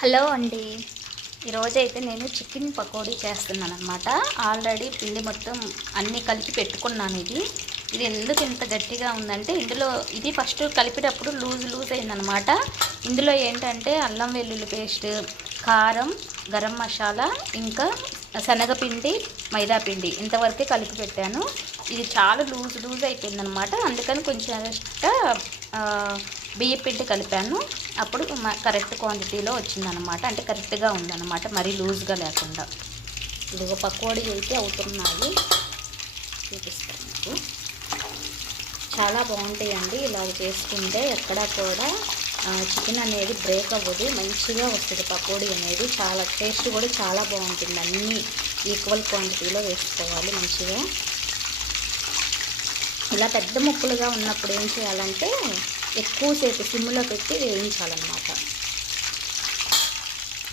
Hello అండి. ఈరోజైతే నేను చికెన్ పకోడీ చేస్తున్నాను అనమాట. ఆల్రెడీ పిండి మొత్తం అన్నీ కలిపి పెట్టుకున్నాను. ఇది ఎందుకు ఇంత గట్టిగా ఉందంటే ఇది ఫస్ట్ కలిపేటప్పుడు లూజ్ అయిందనమాట. ఇందులో ఏంటంటే అల్లం వెల్లుల్లి పేస్ట్, కారం, గరం మసాలా, ఇంకా శనగపిండి, మైదాపిండి ఇంతవరకే కలిపి పెట్టాను. ఇది చాలా లూజ్ అయిపోయిందనమాట. అందుకని కొంచెం ఎక్స్ట్రా బియ్య పిండి కలిపాను. అప్పుడు కరెక్ట్ క్వాంటిటీలో వచ్చిందనమాట. అంటే కరెక్ట్గా ఉందన్నమాట, మరీ లూజ్గా లేకుండా. ఇదిగో పకోడీ అయితే అవుతున్నాయి, చూపిస్తాను మీకు. చాలా బాగుంటాయండి ఇలా చేసుకుంటే. ఎక్కడా కూడా చికెన్ అనేది బ్రేక్ అవ్వదు, మంచిగా వస్తుంది పకోడీ అనేది. చాలా టేస్ట్ కూడా చాలా బాగుంటుంది. అన్నీ ఈక్వల్ క్వాంటిటీలో వేసుకోవాలి మంచిగా. ఇలా పెద్ద ముక్కలుగా ఉన్నప్పుడు ఏం చేయాలంటే ఎక్కువసేపు సిమ్లో పెట్టి వేయించాలన్నమాట.